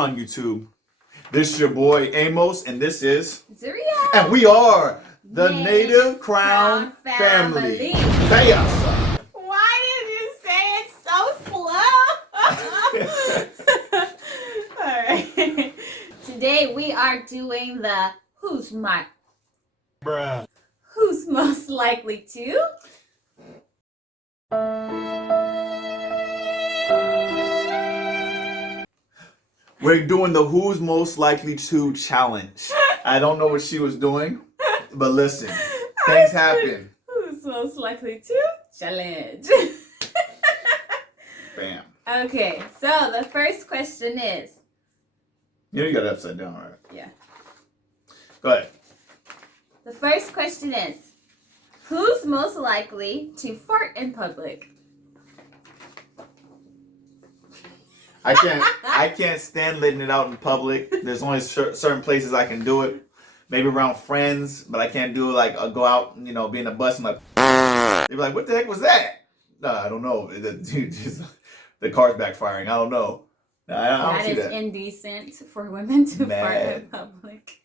going on, YouTube? This is your boy Amos, and this is Zaria. And we are the Native Crown Family. Hey, Why did you say it so slow? Alright. Today we are doing the Who's Most Likely To? We're doing the Who's Most Likely To challenge. I don't know what she was doing, but listen, things happen. Who's most likely to challenge? Bam. Okay, so the first question is. Yeah, you got it upside down, right? Yeah. Go ahead. The first question is, who's most likely to fart in public? I can't stand letting it out in public. There's only certain places I can do it. Maybe around friends, but I can't do it like I'll go out, be in a bus and like they'd be like, "What the heck was that?" No, I don't know. The car's backfiring. I don't know. No, I don't see that. That is indecent for women to fart in public.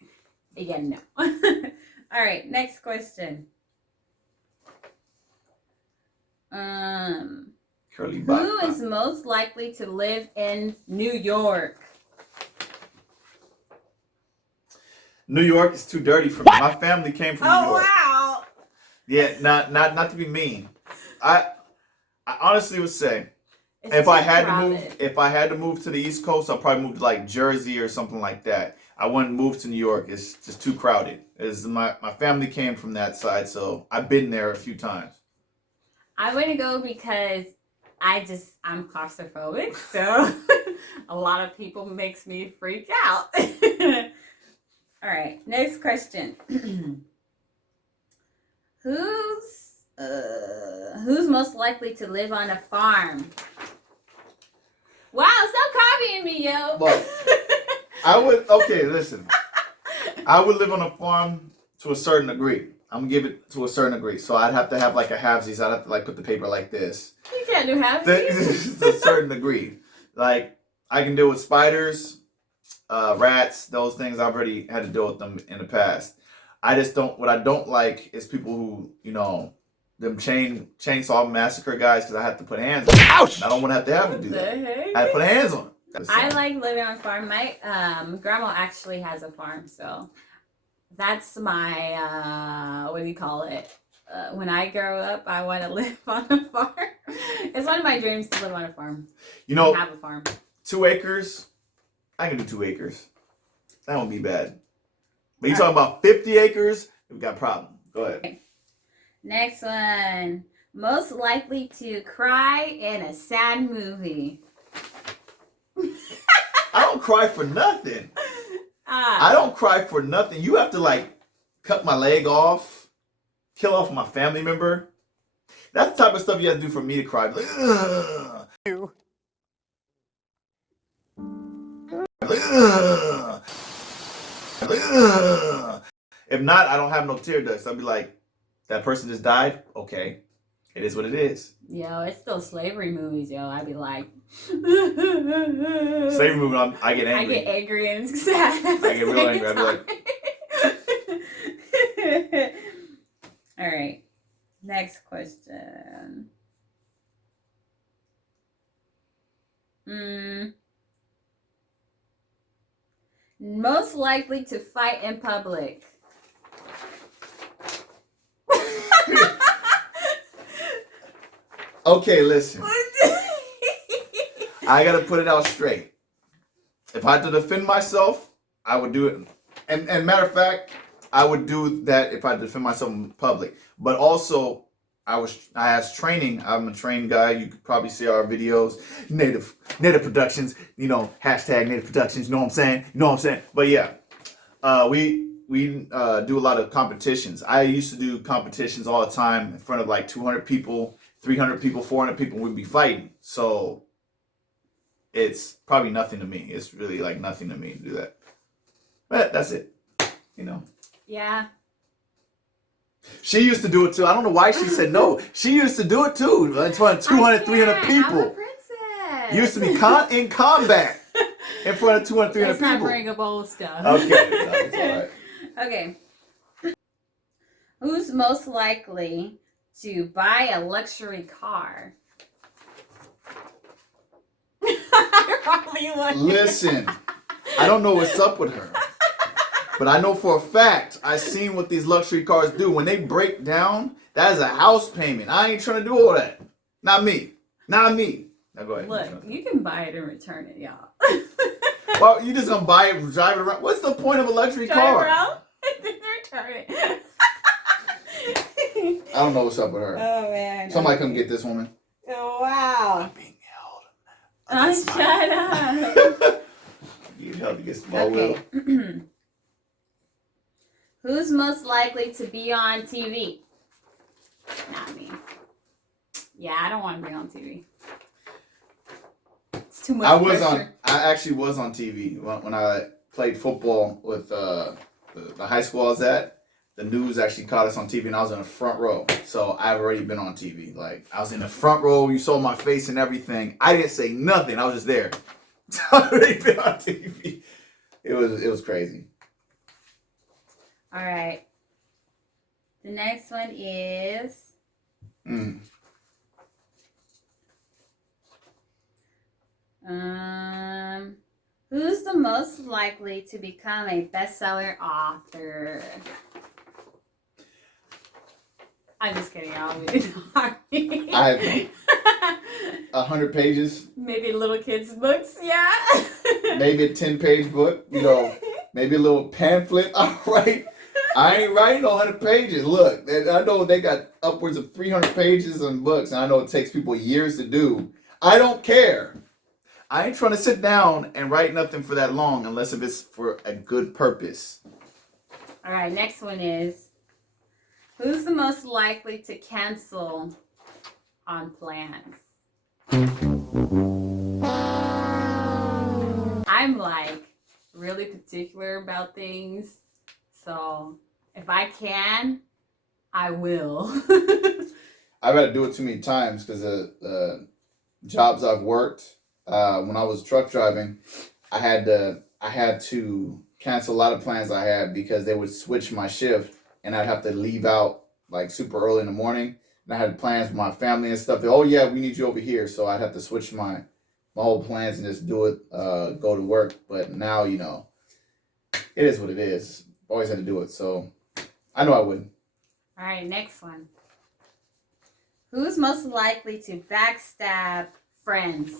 Yeah, no. All right, next question. Who is most likely to live in New York? New York is too dirty for me. My family came from New York. Oh wow! Yeah, not to be mean. I honestly would say It's if I had to move to the East Coast, I'll probably move to like Jersey or something like that. I wouldn't move to New York. It's just too crowded. My family came from that side, so I've been there a few times. I wouldn't go because I'm claustrophobic, so a lot of people makes me freak out. All right, next question. Who's most likely to live on a farm? Wow, stop copying me, yo. Well, listen. I would live on a farm to a certain degree. I'm gonna give it to a certain degree. So I'd have to have like a halvesies. I'd have to like put the paper like this. You can't do halvesies. To a certain degree. Like I can deal with spiders, rats, those things. I've already had to deal with them in the past. What I don't like is people who, them chainsaw massacre guys because I have to put hands on them. Ouch! I don't want to have to do that. Heck? I have to put hands on them. I like living on a farm. My grandma actually has a farm, so that's my what do you call it? When I grow up, I want to live on a farm. It's one of my dreams to live on a farm. Have a farm. 2 acres. I can do 2 acres. That won't be bad. But you talking about 50 acres? We've got a problem. Go ahead. Okay. Next one. Most likely to cry in a sad movie. I don't cry for nothing. I don't cry for nothing. You have to like cut my leg off, kill off my family member. That's the type of stuff you have to do for me to cry. Like, ugh. If not, I don't have no tear ducts. I'll be like, that person just died? Okay. It is what it is. Yo, it's still slavery movies, yo. I'd be like... Slavery movie, I get angry. I get angry and sad. I get real angry. I'd be like... All right. Next question. Most likely to fight in public. Okay, listen. I gotta put it out straight. If I had to defend myself, I would do it. And matter of fact, I would do that if I had to defend myself in public. But also, I has training. I'm a trained guy. You could probably see our videos. Native Productions. Hashtag Native Productions. You know what I'm saying? But yeah, we do a lot of competitions. I used to do competitions all the time in front of like 200 people, 300 people, 400 people. We'd be fighting. So it's probably nothing to me. It's really like nothing to me to do that. But that's it. Yeah. She used to do it too. I don't know why she said no. She used to do it too. In front of 200, 300 people. I'm a princess. Used to be in combat. in front of 200, 300 Let's not people. bring up old stuff. Okay, that's all right. Okay. Who's most likely to buy a luxury car? I probably would. Listen, I don't know what's up with her, but I know for a fact I've seen what these luxury cars do. When they break down, that is a house payment. I ain't trying to do all that. Not me. Not me. Now go ahead. Look, you can buy it and return it, y'all. Well, you just gonna buy it and drive it around? What's the point of a luxury Drive car? around and then return it. I don't know what's up with her. Oh man. Somebody come get this woman. Oh wow. I'm being held. Shut up. You held against my will. Okay. Who's most likely to be on TV? Not me. Yeah, I don't want to be on TV. It's too much pressure. I actually was on TV when I played football with the high school I was at. The news actually caught us on TV, and I was in the front row. So I've already been on TV. Like, I was in the front row. You saw my face and everything. I didn't say nothing. I was just there. So I've already been on TV. It was crazy. All right. The next one is who's the most likely to become a bestseller author? I'm just kidding. I'll be sorry. I have 100 pages, Maybe little kids' books, yeah. maybe a 10-page book, maybe a little pamphlet. All right. I ain't writing 100 pages. Look, I know they got upwards of 300 pages on books, and I know it takes people years to do. I don't care. I ain't trying to sit down and write nothing for that long unless if it's for a good purpose. All right, next one is who's the most likely to cancel on plans? I'm like really particular about things, so if I can, I will. I've had to do it too many times because the jobs I've worked. When I was truck driving, I had to cancel a lot of plans I had because they would switch my shift and I'd have to leave out like super early in the morning. And I had plans with my family and stuff. Oh yeah, we need you over here. So I'd have to switch my whole plans and just do it, go to work. But now, it is what it is. Always had to do it. So I know I would. All right, next one. Who's most likely to backstab friends?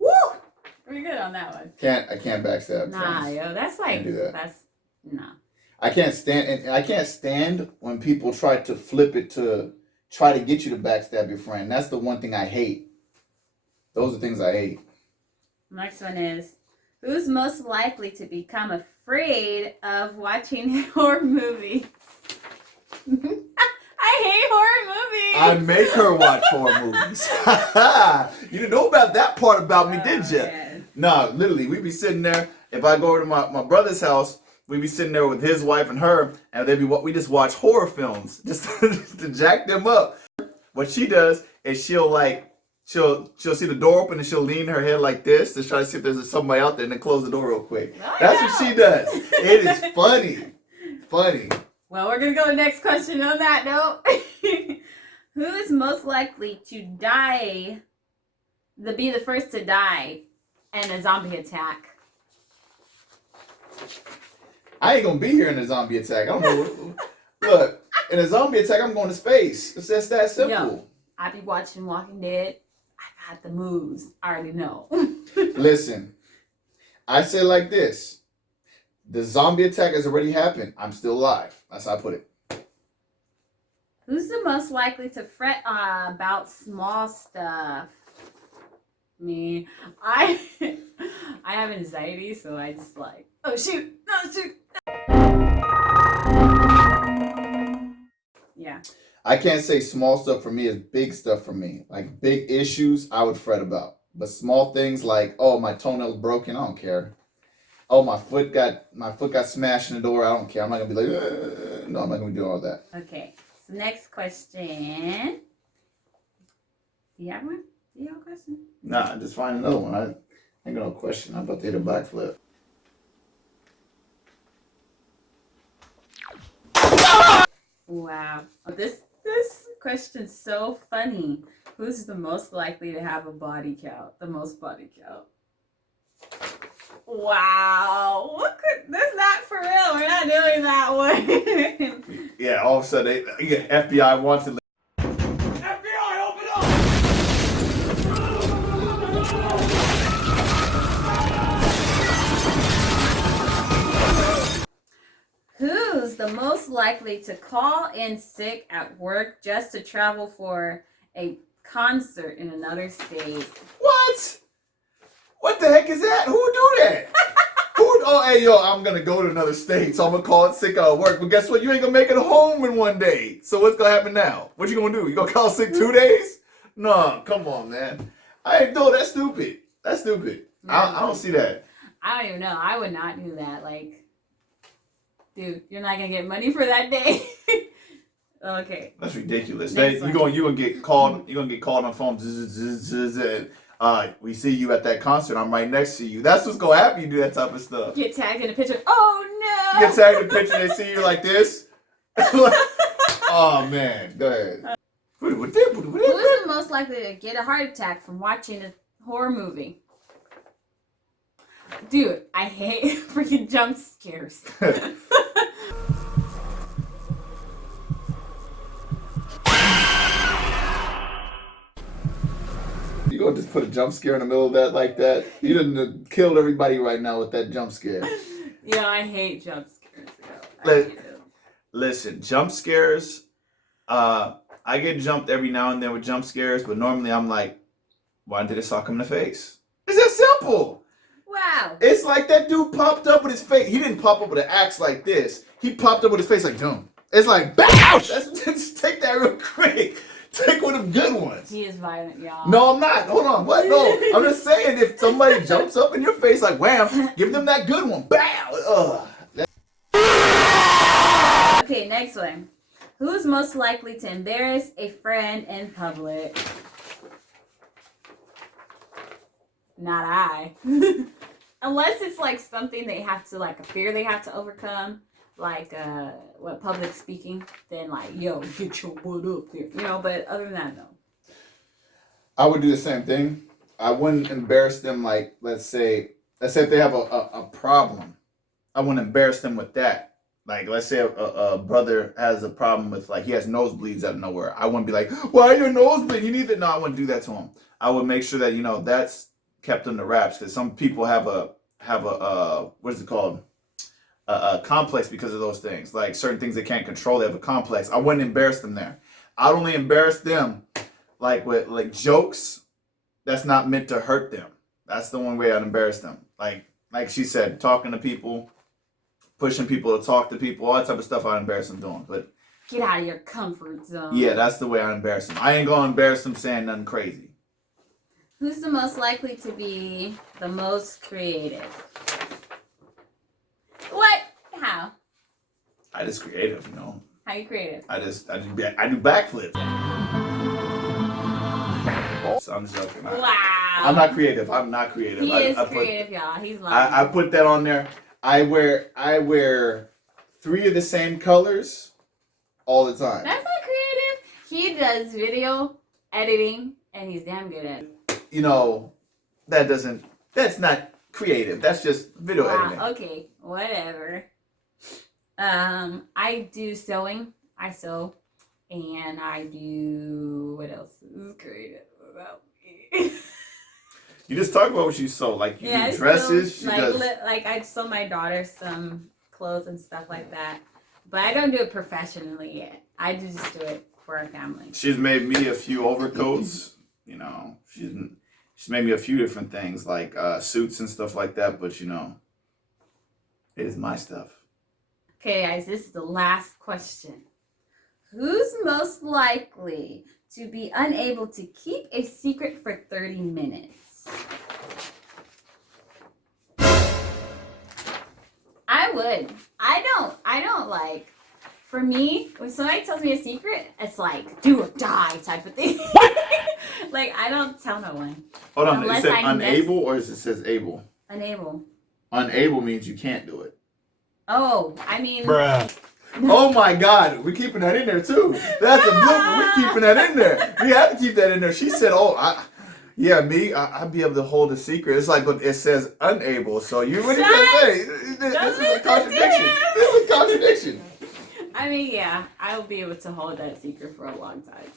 Woo! Pretty good on that one. I can't backstab. Nah, friends. yo, that's like, Can't do that. that's, nah. I can't stand when people try to flip it to try to get you to backstab your friend. That's the one thing I hate. Those are things I hate. Next one is, who's most likely to become afraid of watching horror movies? I hate horror movies. I make her watch horror movies. You didn't know about that part about me, did you? Yes. No, literally, we'd be sitting there. If I go over to my brother's house, we'd be sitting there with his wife and her, and we just watch horror films just to jack them up. What she does is she'll see the door open and she'll lean her head like this to try to see if there's somebody out there and then close the door real quick. Oh, That's no. what she does. It is funny. Funny. Well, we're going to go to the next question on that note. Who is most likely to be the first to die in a zombie attack? I ain't gonna be here in a zombie attack. I don't know. Look, in a zombie attack, I'm going to space. It's just that simple. Yo, I be watching Walking Dead. I got the moves. I already know. Listen, I say it like this. The zombie attack has already happened. I'm still alive. That's how I put it. Who's the most likely to fret about small stuff? Me. I have anxiety, so I just like, oh shoot, no shoot. Yeah. I can't say small stuff for me is big stuff for me. Like big issues, I would fret about. But small things like, oh, my toenail's broken, I don't care. Oh, my foot got smashed in the door, I don't care. I'm not gonna be like, no, I'm not gonna do all that. Okay. So next question. Do you have one? Do you have a question? Nah, just find another one. I Ain't got no question. I'm about to hit a backflip. Wow. This question's so funny. Who's the most likely to have a body count? The most body count. Wow. That's not for real. We're not doing that one. Yeah, all of a sudden, FBI wants to. FBI, open up! Who's the most likely to call in sick at work just to travel for a concert in another state? What? What the heck is that? Who do that? Oh, hey, yo, I'm gonna go to another state, so I'm gonna call it sick out of work. But guess what? You ain't gonna make it home in one day. So what's gonna happen now? What you gonna do? You gonna call sick 2 days? No, come on, man. No, that's stupid. That's stupid. I don't see that. I don't even know. I would not do that. Like, dude, you're not gonna get money for that day. Okay. That's ridiculous. Next You one. gonna get called. You're gonna get called on the phone. And, we see you at that concert. I'm right next to you. That's what's gonna happen. You do that type of stuff. Get tagged in a picture. Oh no. You get tagged in the picture. They see you like this. Oh man, go ahead. Who's the most likely to get a heart attack from watching a horror movie? Dude, I hate freaking jump scares. You gonna just put a jump scare in the middle of that like that? You done killed everybody right now with that jump scare. Yeah, I hate jump scares. I hate them. Listen, jump scares. I get jumped every now and then with jump scares, but normally I'm like, why did it sock him in the face? It's that simple. Wow. It's like that dude popped up with his face. He didn't pop up with an axe like this. He popped up with his face like, boom. It's like, BOW! Just take that real quick. Take one of them good ones. He is violent, y'all. No, I'm not. Hold on. What? No. I'm just saying, if somebody jumps up in your face like, wham, give them that good one. BOW! Okay, next one. Who's most likely to embarrass a friend in public? Not I. Unless it's like something they have to, like a fear they have to overcome, like public speaking, then like, yo, get your butt up there. You know, but other than that, no. I would do the same thing. I wouldn't embarrass them like, let's say if they have a problem. I wouldn't embarrass them with that. Like, let's say a brother has a problem with, like, he has nosebleeds out of nowhere. I wouldn't be like, why are your nosebleed? You need that. No, I wouldn't do that to him. I would make sure that, that's kept under wraps, because some people have a what is it called? A complex because of those things. Like, certain things they can't control, they have a complex. I wouldn't embarrass them there. I'd only embarrass them, like, with, like, jokes that's not meant to hurt them. That's the one way I'd embarrass them. Like she said, talking to people, pushing people to talk to people, all that type of stuff I'd embarrass them doing. But Get out of your comfort zone. yeah, that's the way I embarrass them. I ain't gonna embarrass them saying nothing crazy. Who's the most likely to be the most creative? What? How? I just creative, How you creative? I do backflips. So I'm joking. Wow. I'm not creative. I'm not creative. He is put, creative, y'all. He's lying. I put that on there. I wear 3 of the same colors all the time. That's not creative. He does video editing, and he's damn good at it. That's not creative. That's just video editing. Okay, whatever. I do sewing. I sew, and I do, what else is creative about me? You just talk about what you sew. Like, you do dresses. She does. Like, I sew my daughter some clothes and stuff like that. But I don't do it professionally yet. I just do it for our family. She's made me a few overcoats. She's made me a few different things, like suits and stuff like that. But, it is my stuff. Okay, guys, this is the last question. Who's most likely to be unable to keep a secret for 30 minutes? I would. I don't like, for me, when somebody tells me a secret, it's like do or die type of thing. Like, I don't tell no one. Hold on, it Unless said I unable or is it says able? Unable. Unable means you can't do it. Oh, I mean. Bruh. Oh my God, we're keeping that in there too. That's a blooper. We're keeping that in there. We have to keep that in there. She said, "Oh, I'd be able to hold a secret." It's like, but it says unable. So you what are you gonna say? This is a contradiction. This is a contradiction. I mean, yeah, I'll be able to hold that secret for a long time.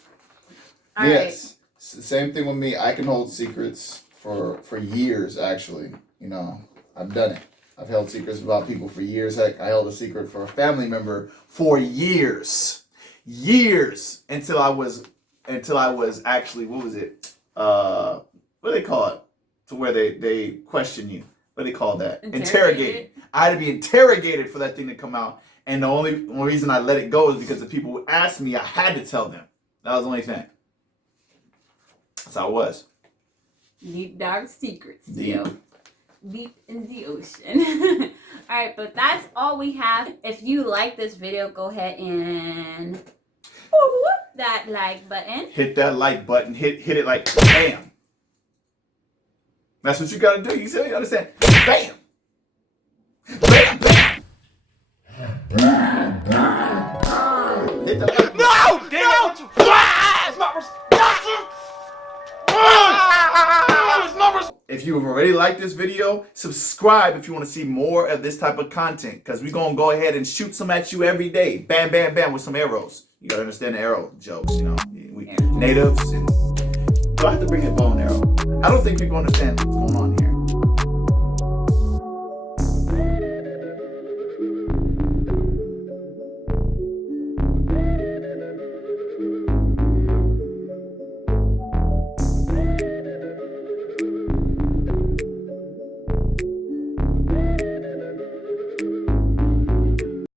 All Yes, same thing with me. I can hold secrets for years. Actually, you know, I've done it. I've held secrets about people for years. Heck, I held a secret for a family member for years, until I was actually, what was it? What do they call it? To where they question you. What do they call that? Interrogated. I had to be interrogated for that thing to come out. And the only reason I let it go is because the people who asked me, I had to tell them. That was the only thing. That's how it was. Deep dark secrets. Deep. Yo. Deep in the ocean. All right, but that's all we have. If you like this video, go ahead and whoop that like button. Hit that like button. Hit it like bam. That's what you gotta do. You understand? Bam. Bam. Bam. Hit the like button. No! It's not responsive! It's not responsive! If you've already liked this video, subscribe if you want to see more of this type of content. Because we're going to go ahead and shoot some at you every day. Bam, bam, bam with some arrows. You got to understand the arrow jokes, you know. We natives. And do I have to bring a bow and arrow? I don't think people understand what's going on here.